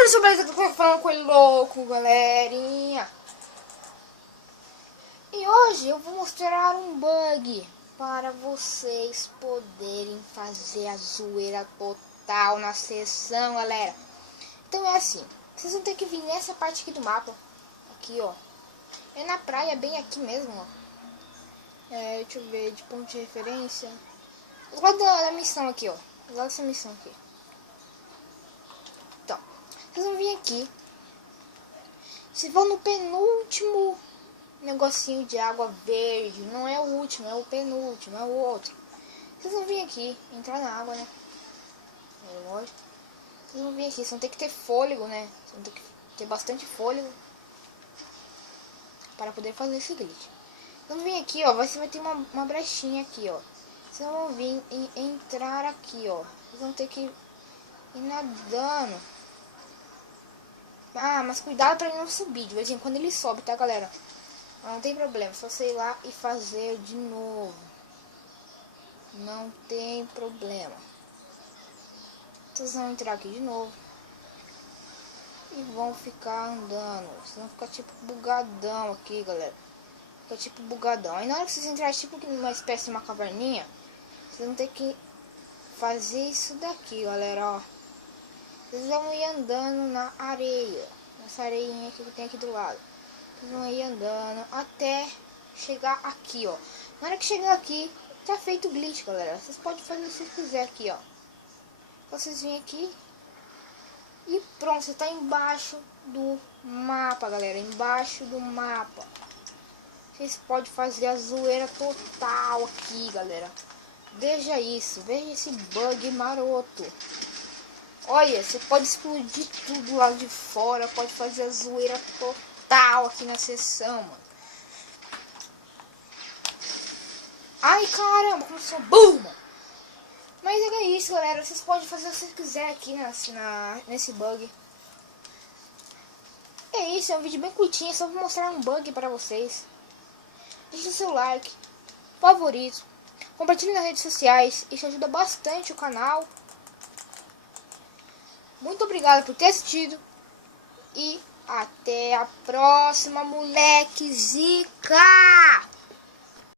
Olha o beleza que eu tô falando com ele louco, galerinha. E hoje eu vou mostrar um bug para vocês poderem fazer a zoeira total na sessão, galera. Então é assim, vocês vão ter que vir nessa parte aqui do mapa. Aqui, ó. É na praia, bem aqui mesmo, ó. Deixa eu ver, de ponto de referência. Do lado da missão aqui, ó. Do lado dessa missão aqui. Então, vocês vão vir aqui. Vocês vão no penúltimo negocinho de água verde. Não é o último, é o penúltimo, é o outro. Vocês vão vir aqui, entrar na água, né? É lógico. Vocês vão vir aqui, vocês vão ter que ter fôlego, né? Vocês vão ter que ter bastante fôlego para poder fazer esse glitch. Vamos vir aqui, ó. Você vai ter uma brechinha aqui, ó. Vocês vão vir e entrar aqui, ó. Vocês vão ter que ir nadando. Ah, mas cuidado pra ele não subir. De vez em quando ele sobe, tá, galera? Não tem problema. Só você ir lá e fazer de novo. Não tem problema. Vocês vão entrar aqui de novo. E vão ficar andando. Vocês vão ficar tipo bugadão aqui, galera. Fica tipo bugadão. Aí na hora que vocês entrarem tipo numa espécie de uma caverninha, vocês vão ter que fazer isso daqui, galera, ó. Vocês vão ir andando na areia. Nessa areinha que tem aqui do lado. Vocês vão ir andando até chegar aqui, ó. Na hora que chegar aqui, tá feito o glitch, galera. Vocês podem fazer o que vocês quiserem aqui, ó. Vocês vêm aqui. E pronto, você tá embaixo do mapa, galera. Embaixo do mapa. Vocês podem fazer a zoeira total aqui, galera. Veja isso. Veja esse bug maroto. Olha, você pode explodir tudo lá de fora. Pode fazer a zoeira total aqui na sessão, mano. Ai, caramba, como eu sou burro, mano. Mas é isso, galera. Vocês podem fazer o que vocês quiserem aqui nesse bug. É isso, é um vídeo bem curtinho. Só vou mostrar um bug para vocês. Deixe o seu like, favorito, compartilhe nas redes sociais. Isso ajuda bastante o canal. Muito obrigado por ter assistido. E até a próxima, moleque zica!